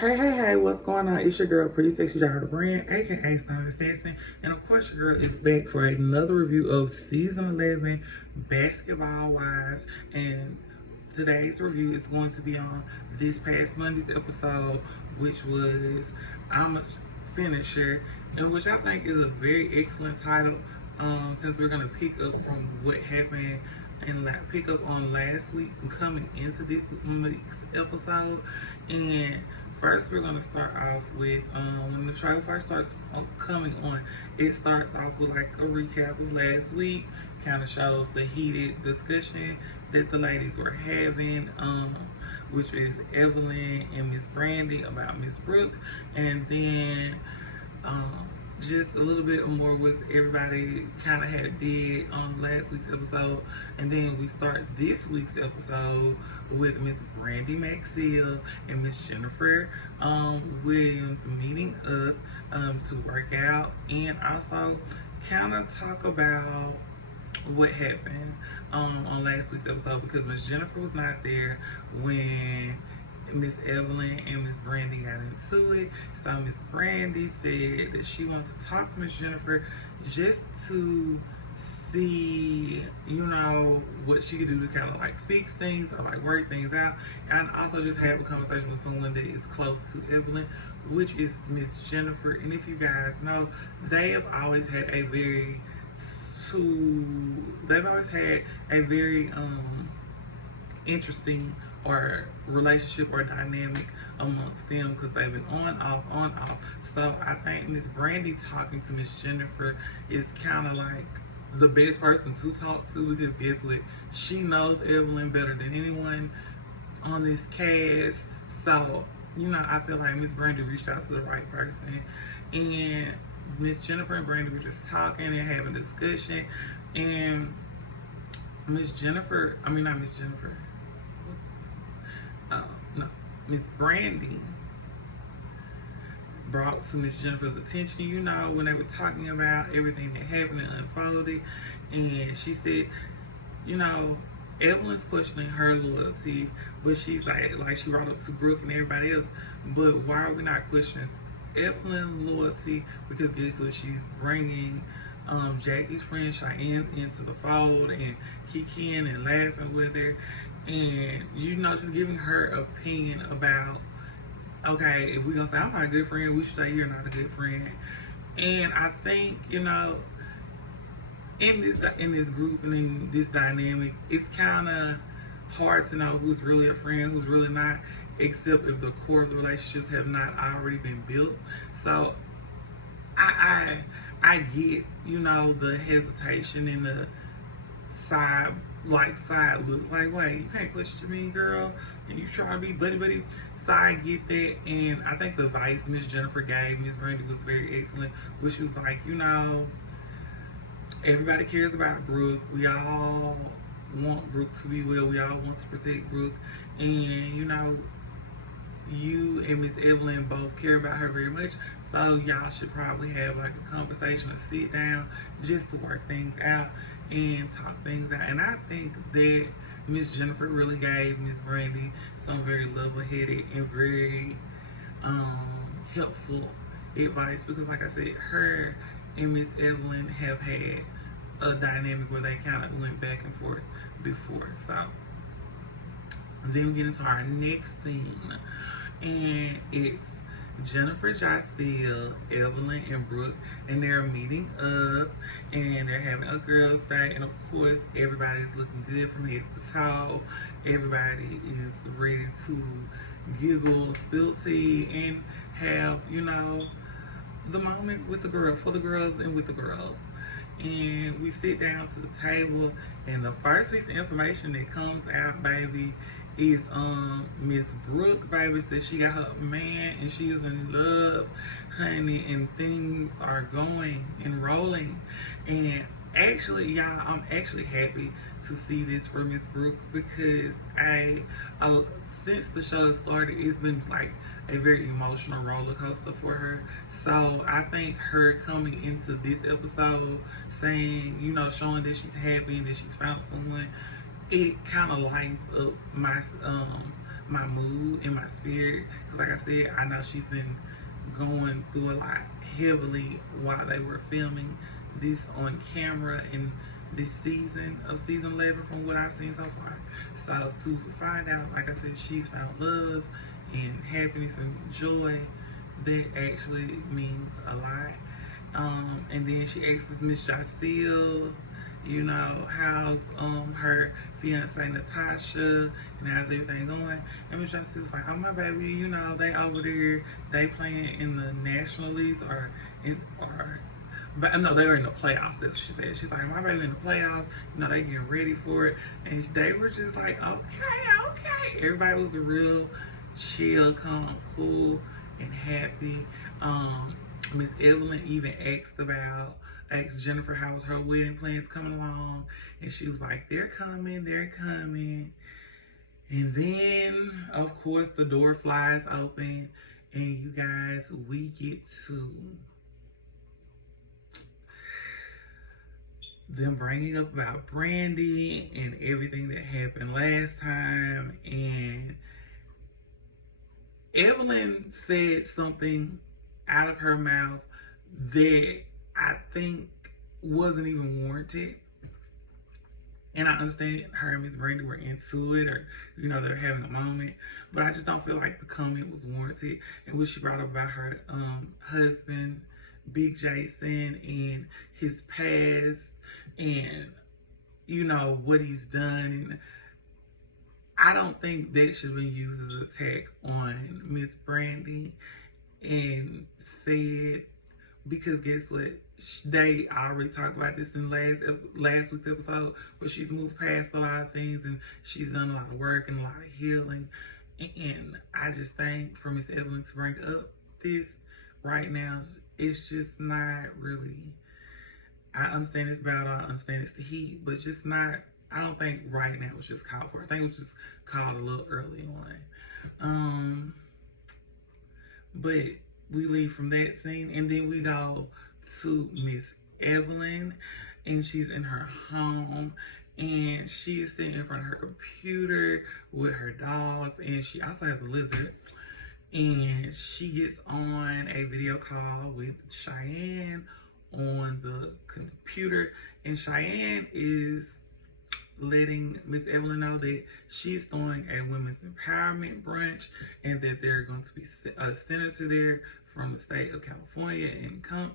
Hey, what's going on? It's your girl, Pretty Sexy Daughter Brand, aka Stone Assassin. And of course, your girl is back for another review of Season 11 Basketball Wives. And today's review is going to be on this past Monday's episode, which was I'm a Finisher, and which I think is a very excellent title. Since we're gonna pick up from what happened and pick up on last week and coming into this week's episode. And first, we're gonna start off with when the trailer first starts coming on. It starts off with like a recap of last week, kind of shows the heated discussion that the ladies were having, which is Evelyn and Miss Brandy about Miss Brooke, and then just a little bit more with everybody kind of had did on last week's episode. And then we start this week's episode with Miss Brandy Maxill and Miss Jennifer Williams meeting up to work out, and also kind of talk about what happened on last week's episode, because Miss Jennifer was not there when Miss Evelyn and Miss Brandy got into it. So Miss Brandy said that she wanted to talk to Miss Jennifer just to see, what she could do to kind of like fix things or like work things out, and also just have a conversation with someone that is close to Evelyn, which is Miss Jennifer. And if you guys know, they have always had a very interesting or relationship or dynamic amongst them, because they've been on off. So I think Miss Brandy talking to Miss Jennifer is kind of like the best person to talk to, because guess what, she knows Evelyn better than anyone on this cast. So I feel like Miss Brandy reached out to the right person, and Miss Jennifer and Brandy were just talking and having a discussion. And Miss Brandy brought to Miss Jennifer's attention, when they were talking about everything that happened and unfolded. And she said, Evelyn's questioning her loyalty, but she's like she brought up to Brooke and everybody else, but why are we not questioning Evelyn's loyalty? Because guess what, she's bringing Jackie's friend Cheyenne into the fold and kicking and laughing with her, and just giving her opinion about, okay, if we're gonna say I'm not a good friend, we should say you're not a good friend. And I think in this group and in this dynamic, it's kind of hard to know who's really a friend, who's really not, except if the core of the relationships have not already been built. So I get, the hesitation and the side look, like, wait, you can't question me, girl, and you try to be buddy. So I get that, and I think the advice Miss Jennifer gave Miss Brandy was very excellent, which was like, everybody cares about Brooke. We all want Brooke to be well. We all want to protect Brooke, and you and Miss Evelyn both care about her very much, so y'all should probably have like a conversation or sit down just to work things out and talk things out. And I think that Miss Jennifer really gave Miss Brandy some very level-headed and very helpful advice, because like I said, her and Miss Evelyn have had a dynamic where they kind of went back and forth before. So then we get into our next scene, and it's Jennifer, Jocelyn, Evelyn, and Brooke, and they're meeting up, and they're having a girls' day, and of course, everybody's looking good from head to toe. Everybody is ready to giggle, spill tea, and have, the moment with the girls, for the girls and with the girls. And we sit down to the table, and the first piece of information that comes out, baby, is Miss Brooke, baby, says she got her man and she is in love, honey, and things are going and rolling. And actually, y'all, I'm actually happy to see this for Miss Brooke, because I since the show started, it's been like a very emotional roller coaster for her. So I think her coming into this episode saying, showing that she's happy and that she's found someone, it kind of lights up my mood and my spirit. Because like I said, I know she's been going through a lot heavily while they were filming this on camera in this season of season 11 from what I've seen so far. So to find out, like I said, she's found love and happiness and joy, that actually means a lot. And then she asks Miss Jacille, you know, how's her fiance Natasha and how's everything going? And Miss Jacille's like, oh my baby, you know, they over there, they playing in the National Leagues but no, they were in the playoffs. That's what she said. She's like, my baby in the playoffs, you know, they getting ready for it. And they were just like, okay. Everybody was real chill, calm, cool, and happy. Miss Evelyn even asked Jennifer how was her wedding plans coming along, and she was like, they're coming. And then, of course, the door flies open, and you guys, we get to them bringing up about Brandy and everything that happened last time. And Evelyn said something out of her mouth that I think wasn't even warranted. And I understand her and Miss Brandy were into it, or, you know, they're having a moment, but I just don't feel like the comment was warranted. And what she brought up about her husband, Big Jason, and his past, and, you know, what he's done. And I don't think that should have been used as an attack on Miss Brandy. And said, because guess what? They already talked about this in last week's episode, but she's moved past a lot of things and she's done a lot of work and a lot of healing. And I just think for Miss Evelyn to bring up this right now, it's just not really, I understand it's bad, I understand it's the heat, but just not, I don't think right now it's just called for. I think it was just called a little early on. But we leave from that scene, and then we go to Miss Evelyn, and she's in her home, and she's sitting in front of her computer with her dogs, and she also has a lizard. And she gets on a video call with Cheyenne on the computer, and Cheyenne is letting Miss Evelyn know that she's throwing a women's empowerment brunch, and that there are going to be a senator there from the state of California and from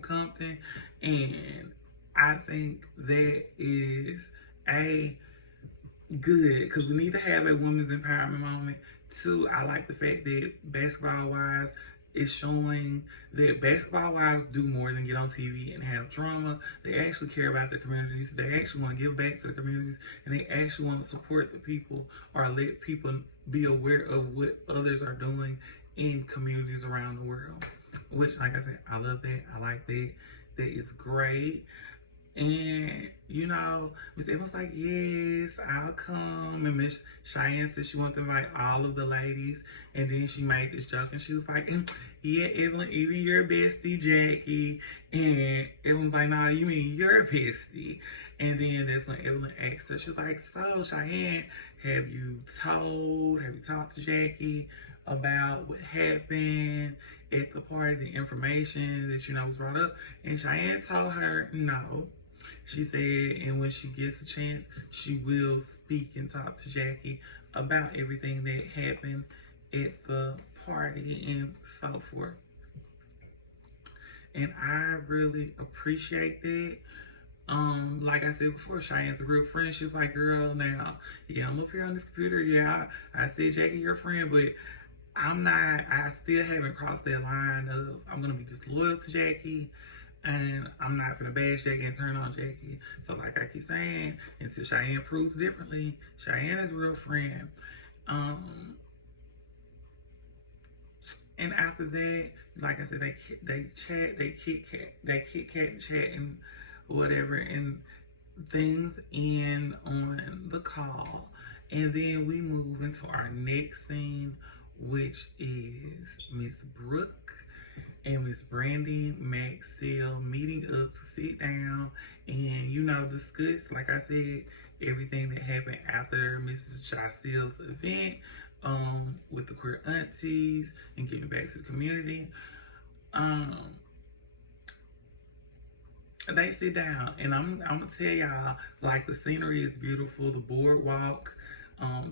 Compton. And I think that is good, because we need to have a women's empowerment moment. Two, I like the fact that Basketball Wives is showing that Basketball Wives do more than get on TV and have drama. They actually care about their communities. They actually want to give back to the communities, and they actually want to support the people, or let people be aware of what others are doing in communities around the world. Which, like I said, I love that. I like that. That is great. And, you know, Miss Evelyn's like, yes, I'll come. And Miss Cheyenne said she wanted to invite all of the ladies. And then she made this joke, and she was like, yeah, Evelyn, even your bestie, Jackie. And Evelyn's like, nah, you mean your bestie. And then that's when Evelyn asked her, she was like, so Cheyenne, have you talked to Jackie about what happened at the party, the information that, you know, was brought up? And Cheyenne told her no. She said, and when she gets a chance, she will speak and talk to Jackie about everything that happened at the party and so forth. And I really appreciate that. Like I said before, Cheyenne's a real friend. She's like, girl, now, yeah, I'm up here on this computer. Yeah, I said, Jackie, you're a friend, but I still haven't crossed that line of, I'm going to be disloyal to Jackie, and I'm not going to bash Jackie and turn on Jackie. So like I keep saying, until Cheyenne proves differently, Cheyenne is a real friend. And after that, like I said, they chat, they Kit Kat and chat and whatever, and things end on the call. And then we move into our next scene, which is Miss Brooke and Miss Brandy Maxell meeting up to sit down and, you know, discuss, like I said, everything that happened after Mrs. Jacille's event with the queer aunties and giving back to the community. They sit down, and I'm gonna tell y'all, like, the scenery is beautiful, the boardwalk,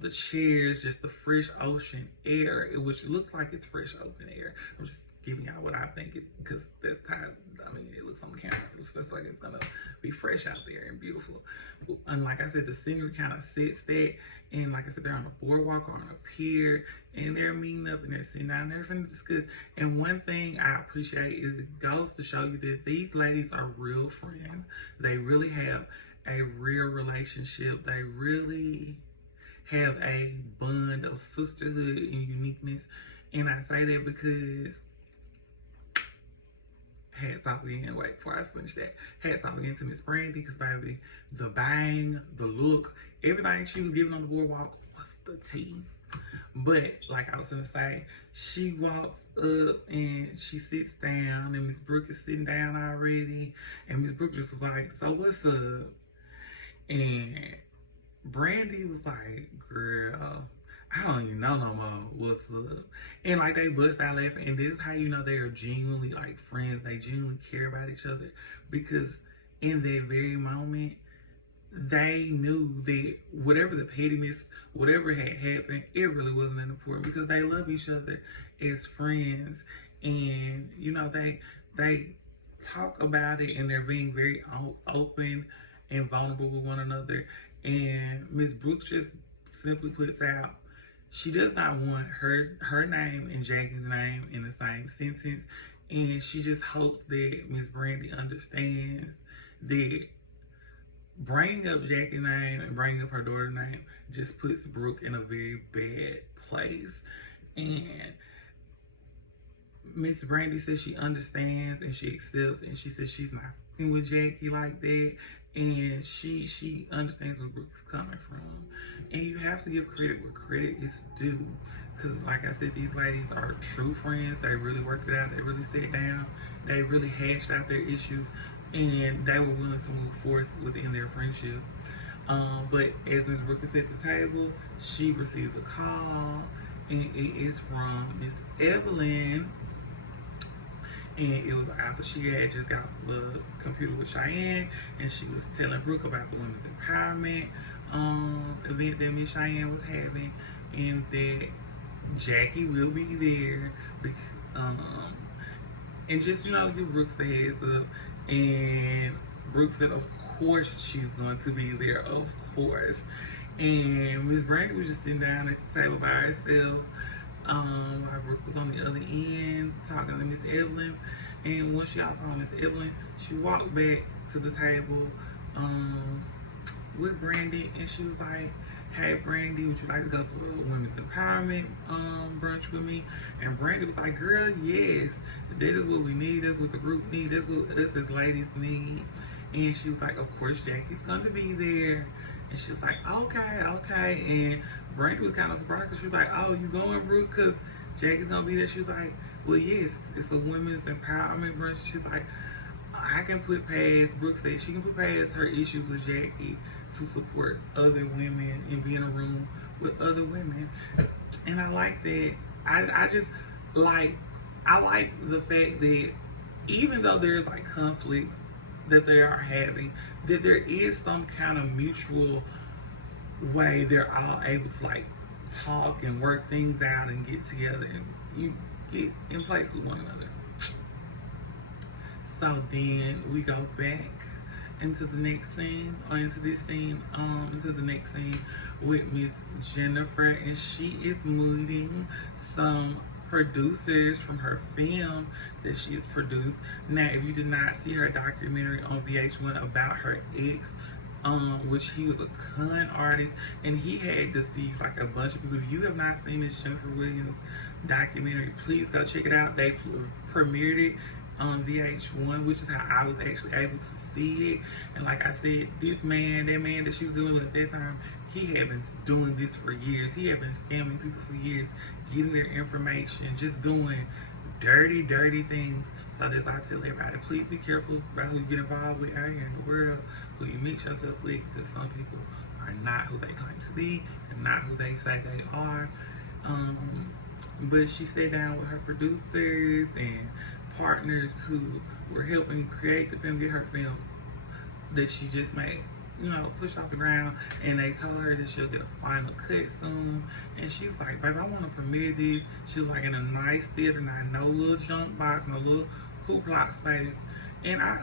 the chairs, just the fresh ocean air, which looks like it's fresh open air. I'm just giving y'all what I think, because that's how, I mean, it looks on the camera. It looks just like it's gonna be fresh out there and beautiful. And like I said, the scenery kind of sets that. And like I said, they're on a boardwalk or on a pier, and they're meeting up and they're sitting down there and discuss. And one thing I appreciate is it goes to show you that these ladies are real friends. They really have a real relationship. They really have a bond of sisterhood and uniqueness. And I say that because hats off again, wait, before I finish that, hats off again to Miss Brandy, because baby, the bang, the look, everything she was giving on the boardwalk was the tea. But like I was gonna say, she walks up and she sits down, and Miss Brooke is sitting down already, and Miss Brooke just was like, so what's up? And Brandy was like, girl, I don't even know no more what's up. And like, they bust out laughing, and this is how you know they are genuinely like friends. They genuinely care about each other, because in that very moment, they knew that whatever the pettiness, whatever had happened, it really wasn't that important, because they love each other as friends. And you know, they talk about it, and they're being very open and vulnerable with one another. And Miss Brooks just simply puts out, she does not want her name and Jackie's name in the same sentence, and she just hopes that Miss Brandy understands that bringing up Jackie's name and bringing up her daughter's name just puts Brooke in a very bad place. And Miss Brandy says she understands and she accepts, and she says she's not fucking with Jackie like that, and she understands where Brooke is coming from. And you have to give credit where credit is due, because like I said, these ladies are true friends. They really worked it out. They really sat down. They really hashed out their issues, and they were willing to move forth within their friendship. But as Miss Brooke is at the table, she receives a call, and it is from Miss Evelyn. And it was after she had just got the computer with Cheyenne, and she was telling Brooke about the women's empowerment event that Miss Cheyenne was having, and that Jackie will be there. And just, you know, to give Brooke the heads up. And Brooke said, of course she's going to be there, of course. And Miss Brandy was just sitting down at the table by herself. While Brooke was on the other end talking to Miss Evelyn. And once she got off on Miss Evelyn, she walked back to the table with Brandy, and she was like, hey Brandy, would you like to go to a women's empowerment brunch with me? And Brandy was like, girl, yes, that is what we need, that's what the group needs, that's what us as ladies need. And she was like, of course Jackie's going to be there. And she was like, okay. And Brandy was kind of surprised, because she was like, oh, you going, Brooke, because Jackie's going to be there? She was like, well, yes, it's a women's empowerment brunch. She's like, I can put past, Brooke said she can put past her issues with Jackie to support other women and be in a room with other women. And I like that. I just like, I like the fact that even though there's like conflict that they are having, that there is some kind of mutual way they're all able to like talk and work things out and get together and you get in place with one another. So then we go back into the next scene, or into this scene, into the next scene with Miss Jennifer, and she is meeting some producers from her film that she's produced. Now, if you did not see her documentary on VH1 about her ex, which he was a con artist, and he had deceived like a bunch of people. If you have not seen this Jennifer Williams documentary, please go check it out. They premiered it on VH1, which is how I was actually able to see it. And like I said, this man, that man that she was dealing with at that time, he had been doing this for years. He had been scamming people for years, getting their information, just doing dirty things. So that's why I tell everybody, please be careful about who you get involved with out here in the world, who you mix yourself with, because some people are not who they claim to be and not who they say they are. But she sat down with her producers and partners who were helping create the film, get her film that she just made, pushed off the ground. And they told her that she'll get a final cut soon. And she's like, baby, I want to premiere this. She was like in a nice theater, not no little junk box, no little hoopla space. And I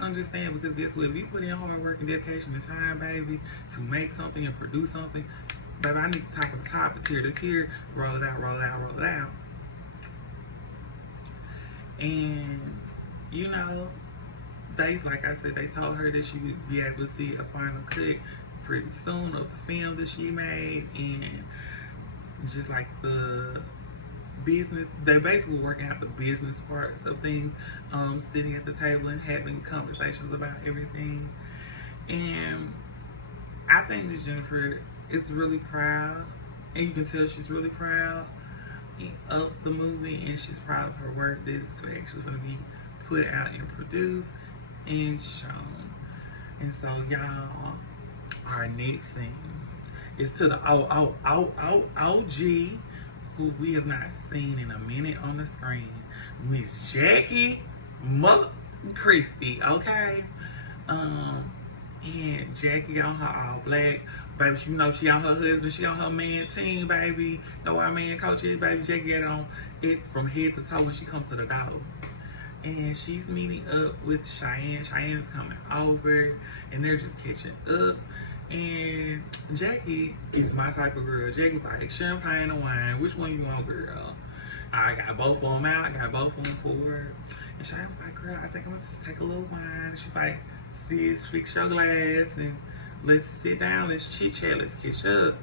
understand, because guess what? If you put in hard work and dedication and time, baby, to make something and produce something, baby, I need to top of the top, the tier, roll it out, roll it out, roll it out. And, they, like I said, they told her that she would be able to see a final cut pretty soon of the film that she made. And just like the business, they basically working out the business parts of things, sitting at the table and having conversations about everything. And I think that Jennifer is really proud, and you can tell she's really proud of the movie, and she's proud of her work that is actually going to be put out and produced and shown. And so, y'all, our next scene is to the OG, who we have not seen in a minute on the screen, Miss Jackie Mother Christie, okay? And Jackie on her all black, baby. She she on her husband, she on her man team, baby. Know our man coach is, baby. Jackie got on it from head to toe when she comes to the door. And she's meeting up with Cheyenne. Cheyenne's coming over, and they're just catching up. And Jackie is my type of girl. Jackie's like, champagne and wine, which one you want, girl? I got both of them out, I got both of them poured. And Cheyenne was like, girl, I think I'm gonna take a little wine. And she's like, sis, fix your glass and let's sit down, let's chit chat, let's catch up.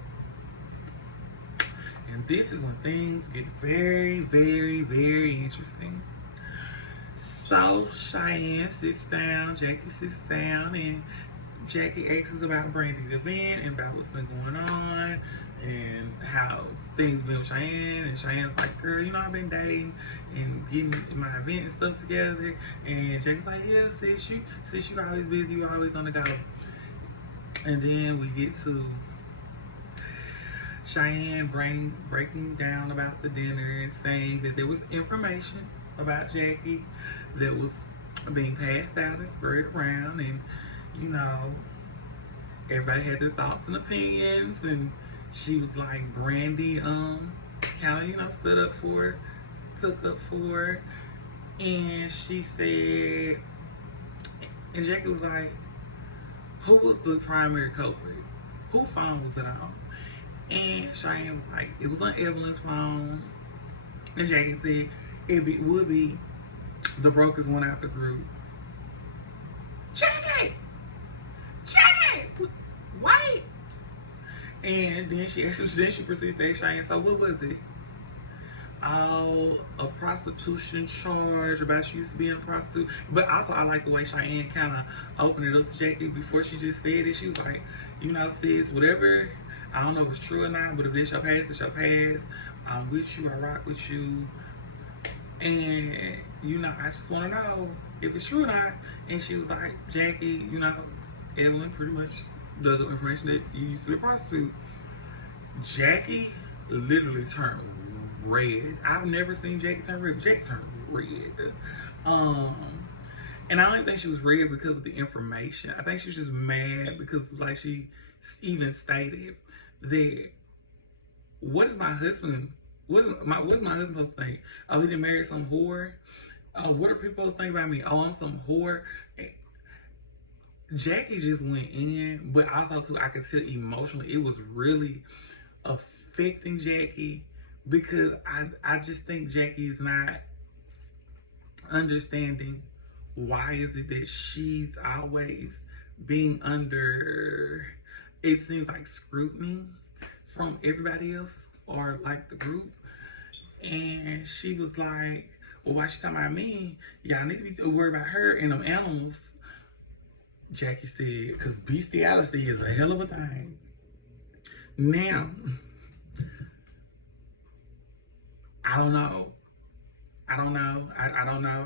And this is when things get very, very, very interesting. So Cheyenne sits down, Jackie sits down, and Jackie asks about Brandy's event and about what's been going on and how things been with Cheyenne. And Cheyenne's like, girl, I've been dating and getting my event and stuff together. And Jackie's like, yeah, sis, you always busy, you always on the go. And then we get to Cheyenne breaking down about the dinner and saying that there was information about Jackie that was being passed out and spread around, and everybody had their thoughts and opinions. And she was like, Brandy kind of stood up for her, took up for her. And she said, and Jackie was like, who was the primary culprit? Whose phone was it on? And Cheyenne was like, it was on Evelyn's phone. And Jackie said it would be the brokers one out the group. Jackie, wait. And then she asked him, then she proceeds to ask Cheyenne, so what was it? Oh, a prostitution charge about she used to be a prostitute. But also, I like the way Cheyenne kind of opened it up to Jackie before she just said it. She was like, sis, whatever, I don't know if it's true or not, but if it's your past, it's your past. I'm with you, I rock with you. And, I just want to know if it's true or not. And she was like, Jackie, Evelyn pretty much the information that you used to be a prostitute. Jackie literally turned red. I've never seen Jackie turn red, but Jackie turned red. And I don't think she was red because of the information. I think she was just mad because, like, she even stated that, what is my husband supposed to think? Oh, he didn't marry some whore? Oh, what are people supposed to think about me? Oh, I'm some whore. Jackie just went in, but also too, I could tell emotionally, it was really affecting Jackie, because I just think Jackie is not understanding why is it that she's always being under, it seems like, scrutiny from everybody else or like the group. And she was like, well, why she talking about me? Y'all need to be worried about her and them animals. Jackie said, because bestiality is a hell of a thing. Now, I don't know. I don't know.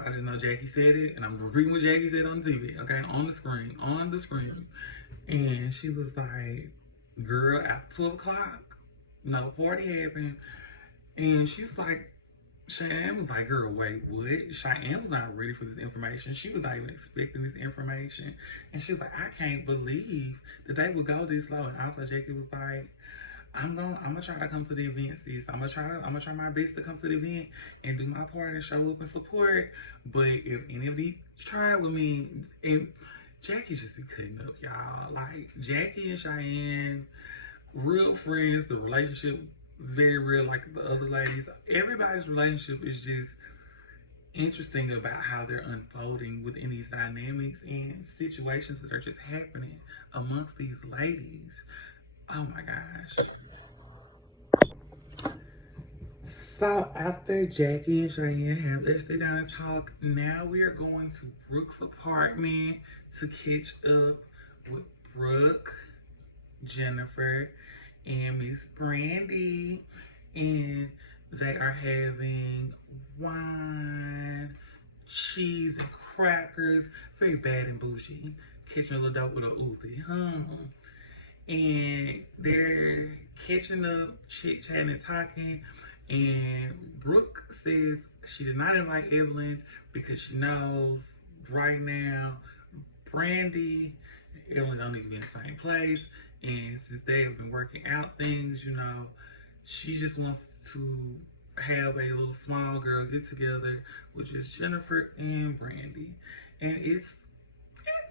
I just know Jackie said it, and I'm repeating what Jackie said on TV, okay? On the screen. And she was like, girl, after 12 o'clock, party happened. And she was like, Cheyenne was like, girl, wait, what? Cheyenne was not ready for this information. She was not even expecting this information. And she was like, I can't believe that they would go this low. And also Jackie was like, I'm gonna try to come to the event, sis. I'm gonna try my best to come to the event and do my part and show up and support. But if any of these try with me, and Jackie just be cutting up, y'all. Like Jackie and Cheyenne, real friends. The relationship is very real, like the other ladies. Everybody's relationship is just interesting about how they're unfolding within these dynamics and situations that are just happening amongst these ladies. Oh my gosh. So after Jackie and Cheyenne have their sit down and talk, now we are going to Brooke's apartment to catch up with Brooke, Jennifer, and Miss Brandy. And they are having wine, cheese, and crackers. Very bad and bougie. Catching a little dope with a Uzi. And they're catching up, chit-chatting and talking. And Brooke says she did not invite Evelyn because she knows right now Brandy and Evelyn don't need to be in the same place. And since they have been working out things, she just wants to have a little small girl get together, which is Jennifer and Brandy. And it's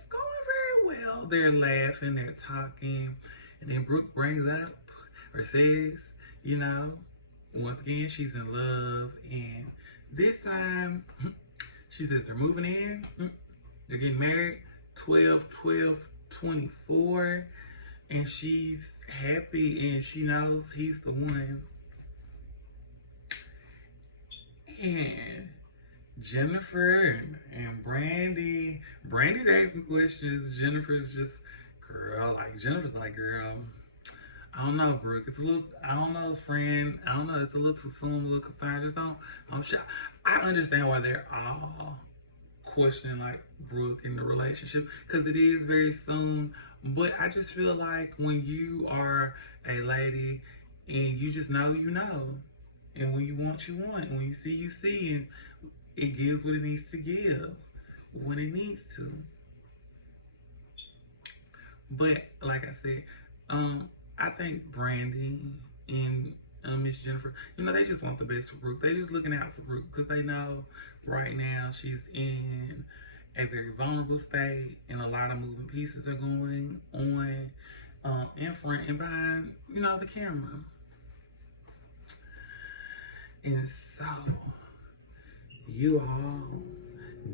going very well. They're laughing, they're talking, and then Brooke brings up or says, once again, she's in love, and this time, she says they're moving in, they're getting married, 12/12/24, and she's happy, and she knows he's the one. And Jennifer and Brandy's asking questions. Jennifer's like, girl, I don't know, Brooke. It's a little, I don't know, friend. I don't know. It's a little too soon, a little concerned. Just don't I understand why they're all questioning, like, Brooke in the relationship, because it is very soon. But I just feel like when you are a lady and you just know, and when you want, you want, and when you see, you see, and it gives what it needs to give when it needs to. But like I said, I think Brandy and Miss Jennifer, they just want the best for Brooke. They just looking out for Brooke because they know right now she's in a very vulnerable state, and a lot of moving pieces are going on in front and behind, the camera. And so, you all,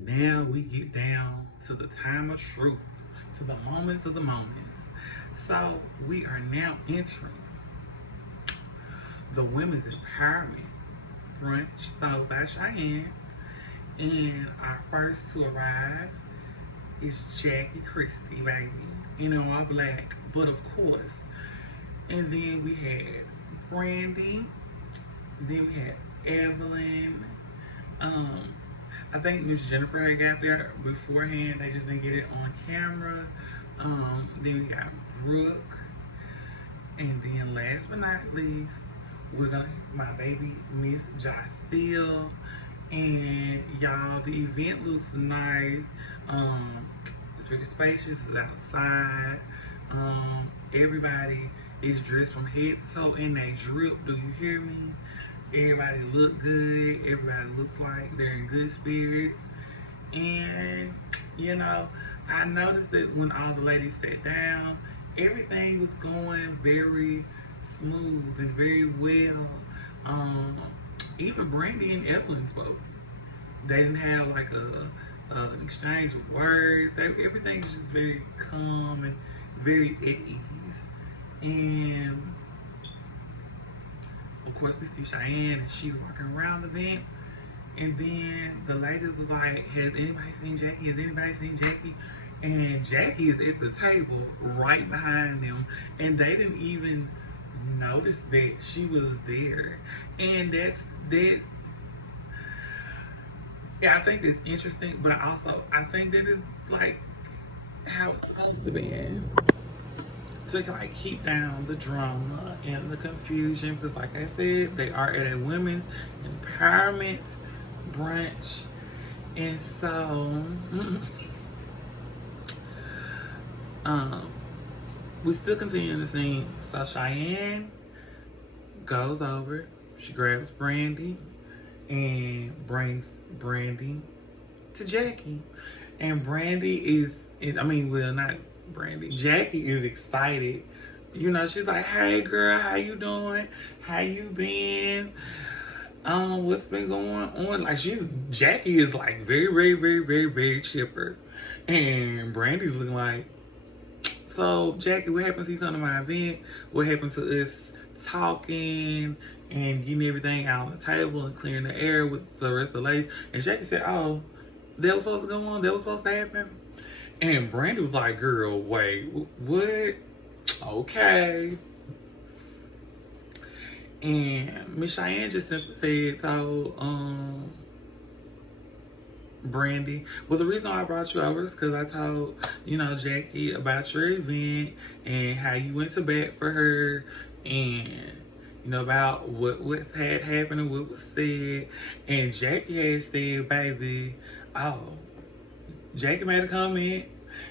now we get down to the time of truth, to the moments of the moments. So, we are now entering the Women's Empowerment Brunch style by Cheyenne. And our first to arrive is Jackie Christie, baby, in all black, but of course. And then we had Brandy. Then we had Evelyn. I think Miss Jennifer had got there beforehand. They just didn't get it on camera. Then we got Brooke. And then last but not least, we're gonna have my baby, Miss Jacille. And y'all, the event looks nice. It's very spacious, it's outside. Everybody is dressed from head to toe and they drip, do you hear me? Everybody look good, everybody looks like they're in good spirits. And, I noticed that when all the ladies sat down, everything was going very smooth and very well. Even Brandy and Evelyn spoke. They didn't have like an exchange of words. Everything was just very calm and very at ease. And of course we see Cheyenne, and she's walking around the event. And then the ladies was like, has anybody seen Jackie? Has anybody seen Jackie? And Jackie is at the table right behind them, and they didn't even notice that she was there. And that yeah, I think it's interesting, but I think that is like how it's supposed to be. to like keep down the drama and the confusion, because like I said, they are at a women's empowerment brunch. And so we still continue to sing. So Cheyenne goes over, she grabs Brandy and brings Brandy to Jackie. And Brandy not Brandy, Jackie is excited. You know, she's like, hey girl, how you doing? How you been? What's been going on? Like, Jackie is like very, very, very, very, very chipper. And Brandy's looking like, so Jackie, what happened to you come to my event? What happened to us talking and getting everything out on the table and clearing the air with the rest of the ladies? And Jackie said, oh, that was supposed to go on? That was supposed to happen? And Brandy was like, girl, wait, what? Okay. And Miss Cheyenne just simply said, Brandy, well, the reason why I brought you over is because I told, Jackie about your event and how you went to bat for her and, about what had happened and what was said. And Jackie had said, baby, Jackie made a comment,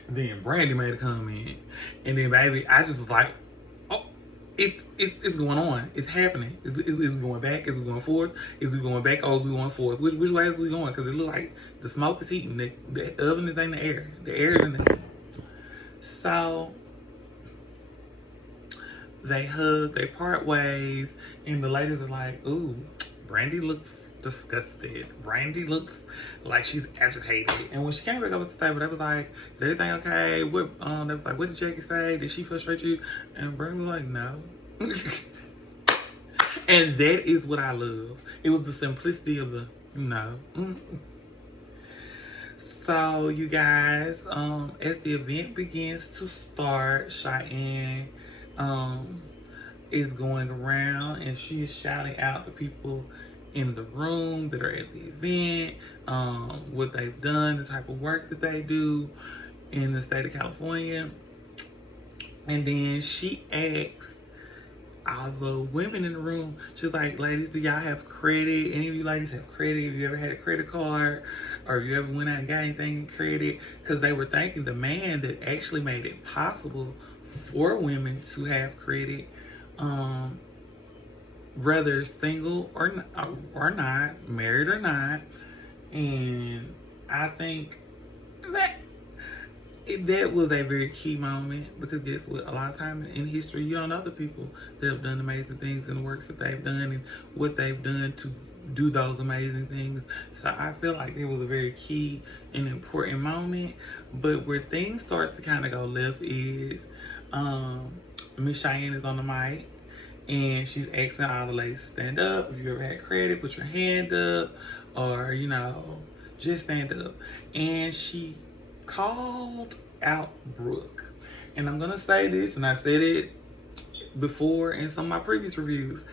then Brandy made a comment, and then, baby, I just was like, it's going on. It's happening. Is we going back? Is we going forth? Is we going back? Or is we going forth? Which way is we going? Because it look like the smoke is heating. The oven is in the air. The air is in the heat. So they hug. They part ways, and the ladies are like, "Ooh, Brandy looks disgusted. Brandy looks like she's agitated." And when she came back up to the table, they was like, "Is everything okay?" They was like, "What did Jackie say? Did she frustrate you?" And Brandy was like, "No." And that is what I love. It was the simplicity of the no. So you guys, as the event begins to start, Cheyenne is going around and she is shouting out the people in the room that are at the event, what they've done, the type of work that they do in the state of California. And then she asks all the women in the room, she's like, ladies, do y'all have credit? Any of you ladies have credit? Have you ever had a credit card? Or have you ever went out and got anything in credit? Because they were thanking the man that actually made it possible for women to have credit, whether single or not, married or not. And I think that was a very key moment, because guess what? A lot of times in history, you don't know the people that have done amazing things and the works that they've done and what they've done to do those amazing things. So I feel like it was a very key and important moment. But where things start to kind of go left is Miss Cheyenne is on the mic and she's asking all the ladies to stand up. If you ever had credit, put your hand up, or just stand up. And she called out Brooke. And I'm gonna say this, and I said it before in some of my previous reviews.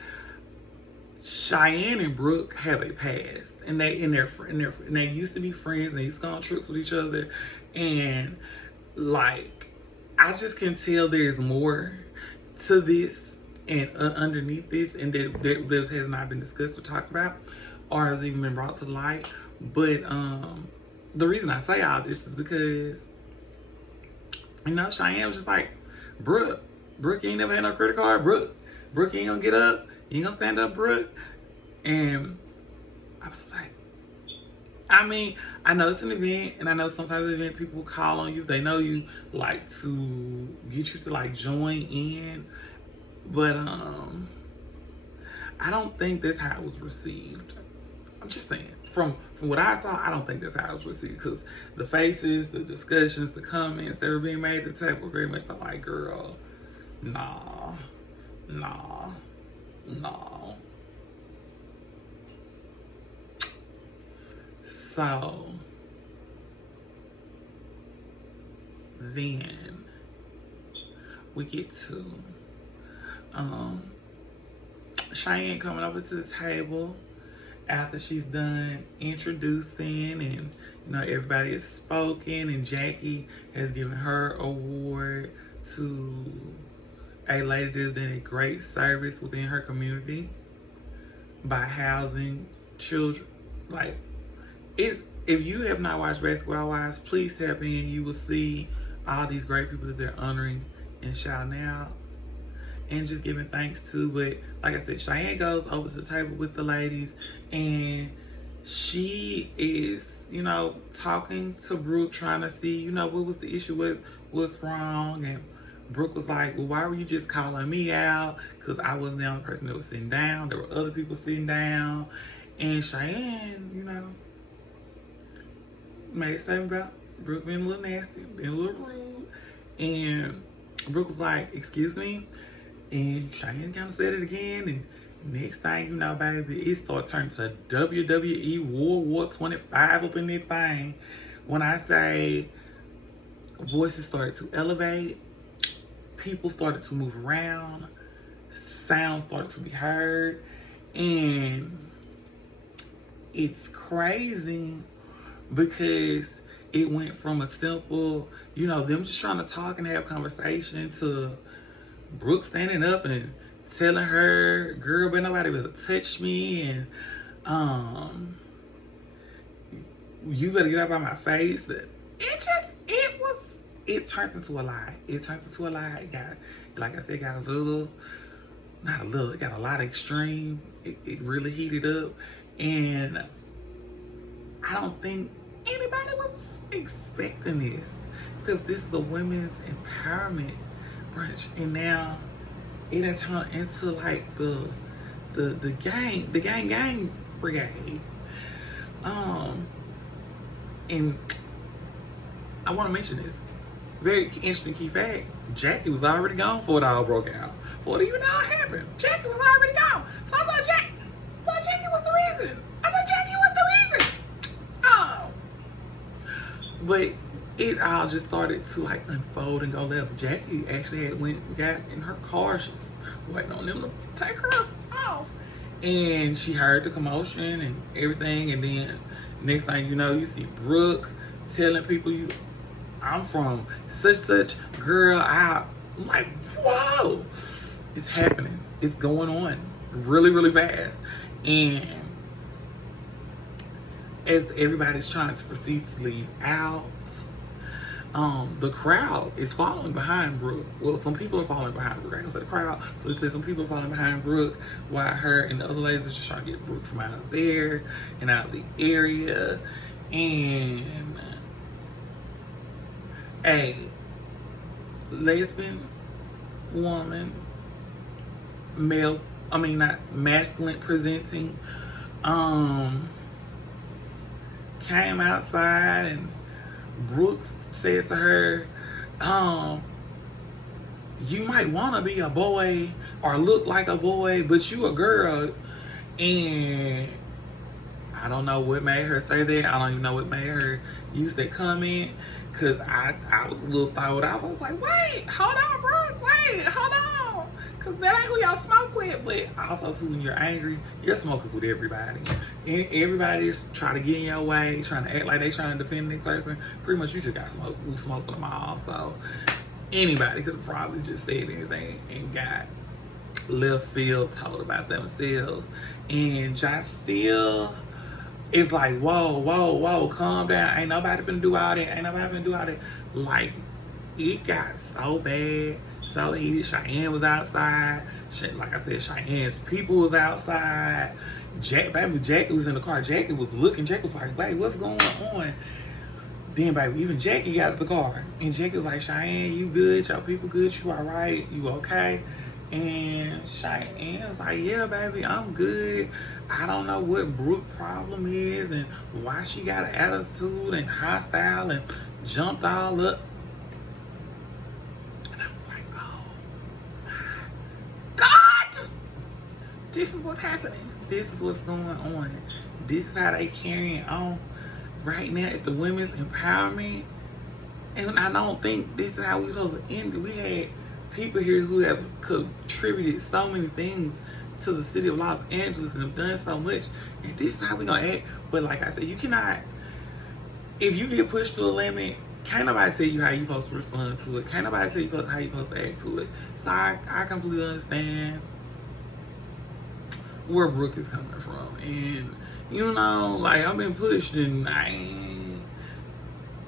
Cheyenne and Brooke have a past, and they used to be friends, and they used to go on trips with each other, and like I just can tell there's more to this and underneath this, and that has not been discussed or talked about, or has even been brought to light. But the reason I say all this is because, Cheyenne was just like, Brooke, you ain't never had no credit card. Brooke, you ain't gonna get up. You ain't gonna stand up, Brooke. And I was like, I know it's an event, and I know sometimes the event people call on you. They know you like to get you to like join in. But I don't think that's how it was received. I'm just saying. From what I saw, I don't think that's how it was received, because the faces, the discussions, the comments that were being made at the table were very much like, girl, nah. So then we get to Cheyenne coming over to the table after she's done introducing, and everybody has spoken, and Jackie has given her award to a lady that's done a great service within her community by housing children. Like, if you have not watched Basketball Wives, please tap in. You will see all these great people that they're honoring and shouting out and just giving thanks to. But like I said, Cheyenne goes over to the table with the ladies, and she is, you know, talking to Brooke, trying to see, you know, what was the issue, what's wrong. And Brooke was like, well, why were you just calling me out? Because I wasn't the only person that was sitting down. There were other people sitting down. And Cheyenne, you know, made a statement about Brooke being a little nasty, being a little rude. And Brooke was like, excuse me? And Cheyenne kind of said it again. And next thing you know, baby, it started turning to WWE World War 25 up in this thing. When I say voices started to elevate, people started to move around, sounds started to be heard, and it's crazy because it went from a simple, you know, them just trying to talk and have conversation to Brooke standing up and telling her, girl, but nobody better touch me, and you better get up out my face. It turned into a lie. It turned into a lie. It got, like I said, got it got a lot of extreme. It really heated up. And I don't think anybody was expecting this, because this is a women's empowerment brunch, and now it done turned into like the gang brigade. And I want to mention this very interesting key fact: Jackie was already gone before it all broke out, before it even all happened. Jackie was already gone. So I thought Jackie was the reason. Oh, but it all just started to like unfold and go left. Jackie actually got in her car. She was waiting on them to take her off, and she heard the commotion and everything. And then next thing you know, you see Brooke telling people, I'm from such girl. I'm like, whoa, it's happening. It's going on really, really fast. And as everybody's trying to proceed to leave out, the crowd is following behind Brooke. Well, some people are following behind Brooke. I can say the crowd. So they said some people are following behind Brooke, while her and the other ladies are just trying to get Brooke from out there and out of the area. And a lesbian woman, not masculine presenting, came outside, and Brooke said to her, you might want to be a boy or look like a boy, but you a girl. And I don't know what made her say that. I don't even know what made her use that comment, because I was a little thrown off. I was like, wait, hold on, Brooke, wait, hold on, because that ain't who y'all smoke with. But also too, when you're angry, you're smokers with everybody, and everybody's trying to get in your way, trying to act like they trying to defend the next person. Pretty much you just got smoked. We smoked them all. So anybody could have probably just said anything and got left field told about themselves. And Jacelle is like, whoa, calm down. Ain't nobody finna do all that. Like, it got so bad, so heated. Cheyenne was outside. Like I said, Cheyenne's people was outside. Jackie was in the car. Jackie was looking. Jackie was like, babe, what's going on? Then, baby, even Jackie got out of the car. And Jackie was like, Cheyenne, you good? Your people good? You all right? You okay? And Cheyenne was like, yeah, baby, I'm good. I don't know what Brooke's problem is and why she got an attitude and hostile and jumped all up. And I was like, oh my God, this is what's happening. This is what's going on. This is how they carrying on right now at the women's empowerment. And I don't think this is how we're supposed to end it. We had people here who have contributed so many things to the city of Los Angeles and have done so much, and this is how we're gonna act. But like I said, you cannot, if you get pushed to a limit, Can't nobody tell you how you supposed to respond to it. Can't nobody tell you how you supposed to act to it. So I completely understand where Brooke is coming from. And, you know, like, I've been pushed and I ain't,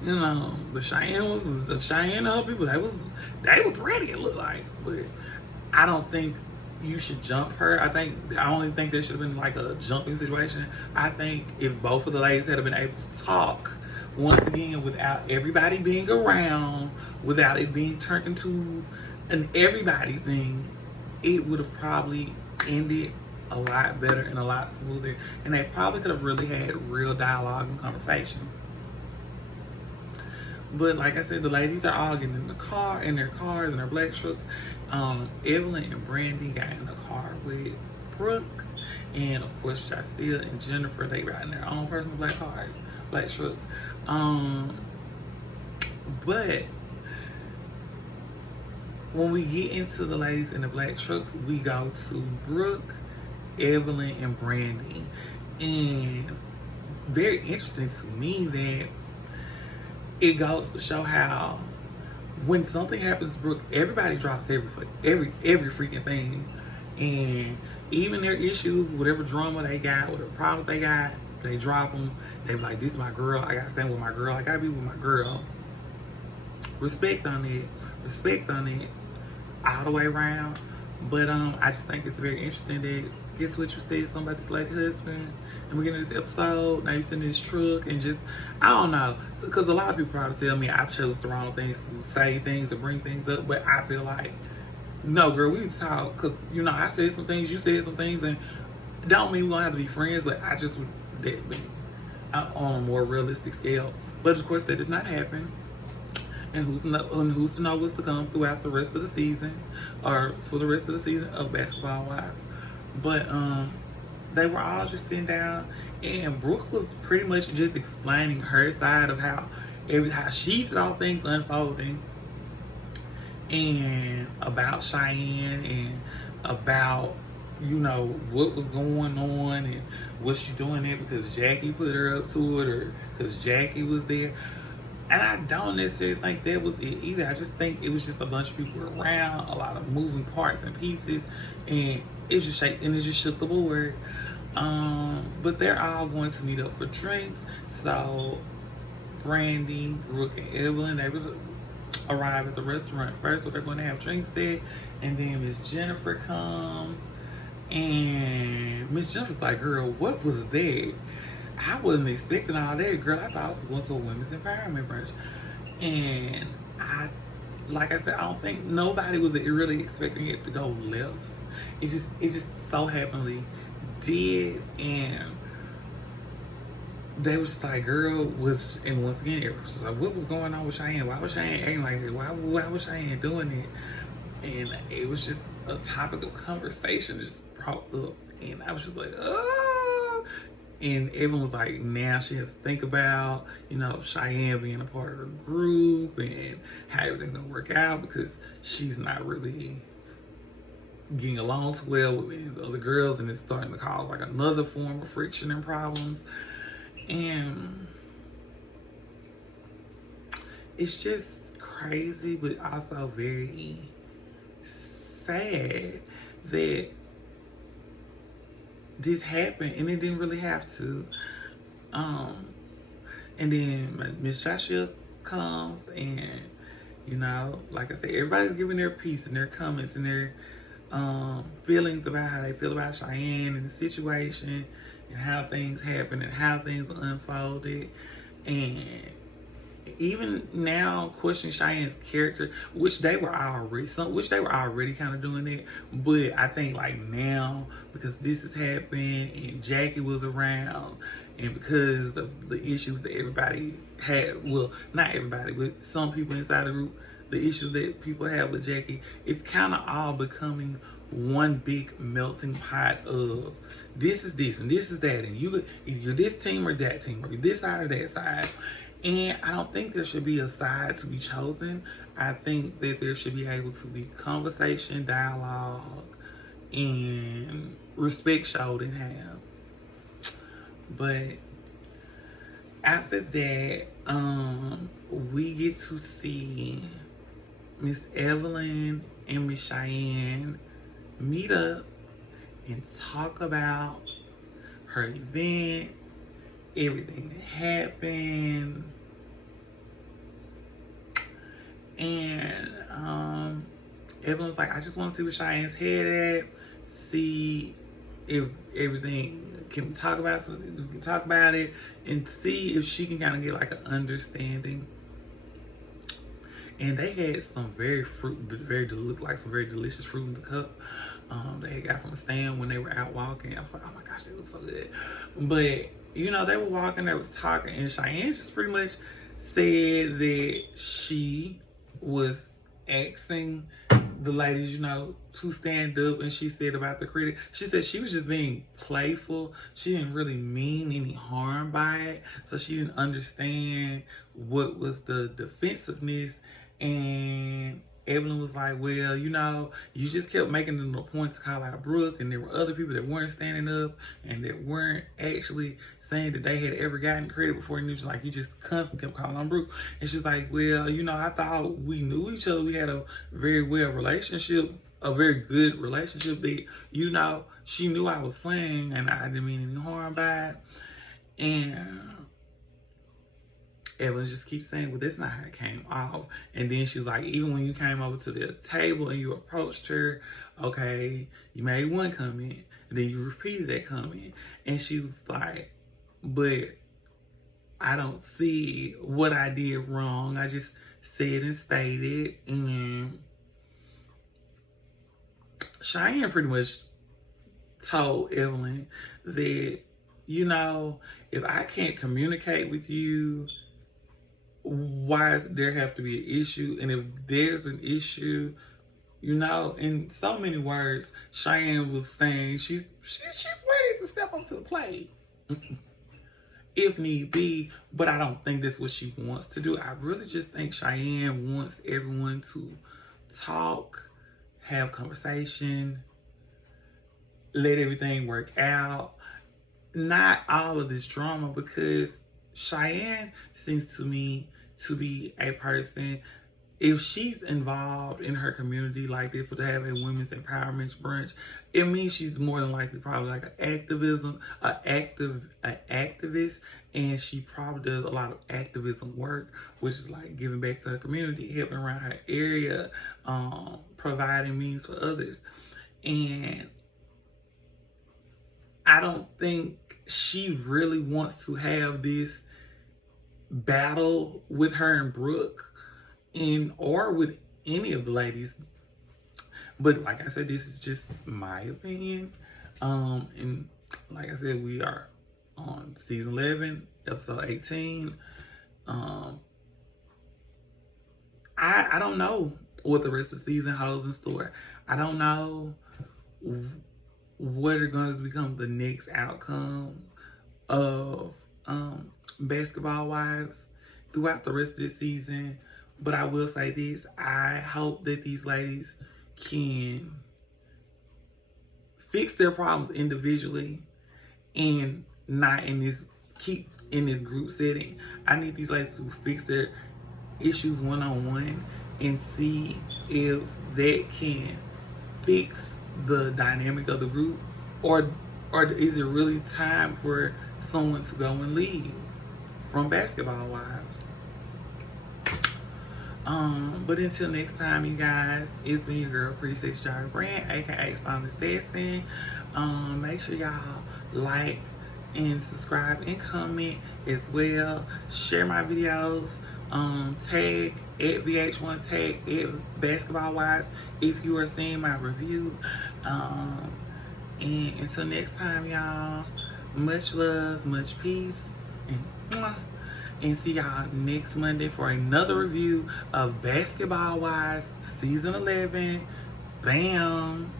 you know, the Cheyenne and her people, they was ready, it looked like. But I don't think you should jump her. I only think there should have been like a jumping situation. I think if both of the ladies had been able to talk, once again, without everybody being around, without it being turned into an everybody thing, it would have probably ended a lot better and a lot smoother. And they probably could have really had real dialogue and conversation. But like I said, the ladies are all getting in their cars, in their black trucks. Evelyn and Brandy got in the car with Brooke. And of course, Jaceel and Jennifer, they ride in their own personal black cars, black trucks. But when we get into the ladies in the black trucks, we go to Brooke, Evelyn, and Brandy. And very interesting to me that it goes to show how when something happens to Brooke, everybody drops every freaking thing. And even their issues, whatever drama they got, whatever problems they got, they drop them. They be like, this is my girl. I gotta stand with my girl. I gotta be with my girl. Respect on it. Respect on it. All the way around. But I just think it's very interesting that, guess what you said, something about this lady husband. And we're getting this episode. Now you're sitting in this truck and just, I don't know. Because a lot of people probably tell me I chose the wrong things to say things or bring things up. But I feel like, no, girl, we need to talk. Because, you know, I said some things, you said some things. And don't mean we're going to have to be friends. But I just would, that be on a more realistic scale. But of course, that did not happen. And who's to know what's to come throughout the rest of the season. Or for the rest of the season of Basketball Wives. But, they were all just sitting down, and Brooke was pretty much just explaining her side of how she saw things unfolding, and about Cheyenne, and about, you know, what was going on, and was she doing it because Jackie put her up to it, or because Jackie was there. And I don't necessarily think that was it either. I just think it was just a bunch of people around, a lot of moving parts and pieces, and it just shook the board. But they're all going to meet up for drinks. So Brandy, Brooke, and Evelyn, they will arrive at the restaurant first, so they're going to have drinks there. And then Miss Jennifer comes, and Miss Jennifer's like, girl, what was that? I wasn't expecting all that, girl. I thought I was going to a women's empowerment brunch. And like I said, I don't think nobody was really expecting it to go left. It just so happenly did. And they was just like, girl, and once again, it was like, what was going on with Cheyenne? Why was Cheyenne acting like that? Why was Cheyenne doing it? And it was just a topic of conversation just brought up. And I was just like, oh. And everyone was like, now she has to think about, you know, Cheyenne being a part of the group and how everything's gonna work out, because she's not really getting along so well with the other girls, and it's starting to cause like another form of friction and problems. And it's just crazy, but also very sad that this happened, and it didn't really have to. And then Miss Jaceel comes, and, you know, like I said, everybody's giving their piece and their comments and their feelings about how they feel about Cheyenne and the situation and how things happened and how things unfolded. And even now, questioning Cheyenne's character, which they were already kind of doing it, but I think like now, because this has happened and Jackie was around, and because of the issues that everybody had, well, not everybody, but some people inside the group, the issues that people have with Jackie, it's kind of all becoming one big melting pot of this is this and this is that, and you're this team or that team, or you're this side or that side. And I don't think there should be a side to be chosen. I think that there should be able to be conversation, dialogue, and respect showed in half. But After that, we get to see Miss Evelyn and Miss Cheyenne meet up and talk about her event, everything that happened. And Evelyn was like, I just want to see where Cheyenne's head at, see if everything, can we talk about something, we can talk about it, and see if she can kind of get like an understanding. And they had some looked like some very delicious fruit in the cup. They had got from a stand when they were out walking. I was like, oh my gosh, they look so good. But, you know, they were walking, they was talking, and Cheyenne just pretty much said that she was asking the ladies, you know, to stand up. And she said about the critic, she said she was just being playful. She didn't really mean any harm by it. So she didn't understand what was the defensiveness. And Evelyn was like, well, you know, you just kept making them a point to call out Brooke, and there were other people that weren't standing up and that weren't actually saying that they had ever gotten credit before. And it was like, you just constantly kept calling on Brooke. And she's like, well, you know, I thought we knew each other. We had a very well relationship, a very good relationship that, you know, she knew I was playing and I didn't mean any harm by it. And Evelyn just keeps saying, well, that's not how it came off. And then she was like, even when you came over to the table and you approached her, okay, you made one comment, and then you repeated that comment. And she was like, but I don't see what I did wrong. I just said and stated. And Cheyenne pretty much told Evelyn that, you know, if I can't communicate with you, why does there have to be an issue? And if there's an issue, you know, in so many words, Cheyenne was saying she's ready to step up to the plate if need be, but I don't think that's what she wants to do. I really just think Cheyenne wants everyone to talk, have conversation, let everything work out. Not all of this drama, because Cheyenne seems to me to be a person, if she's involved in her community like this, for to have a women's empowerment brunch, it means she's more than likely probably like an activist, and she probably does a lot of activism work, which is like giving back to her community, helping around her area, providing means for others. And I don't think she really wants to have this battle with her and Brooke, or with any of the ladies. But like I said, this is just my opinion. And like I said, we are on season 11, episode 18. I don't know what the rest of the season holds in store. I don't know what are going to become the next outcome of Basketball Wives throughout the rest of this season. But I will say this, I hope that these ladies can fix their problems individually and not keep in this group setting. I need these ladies to fix their issues one-on-one and see if that can fix the dynamic of the group, or is it really time for someone to go and leave from Basketball Wives? But until next time, you guys, it's me, your girl, Pretty Sexy Jada Brand, aka Styling Assassin. Make sure y'all like and subscribe and comment as well. Share my videos. Tag at VH1, tag at Basketball Wives if you are seeing my review. And until next time, y'all, much love, much peace, and see y'all next Monday for another review of Basketball Wives season 11. Bam.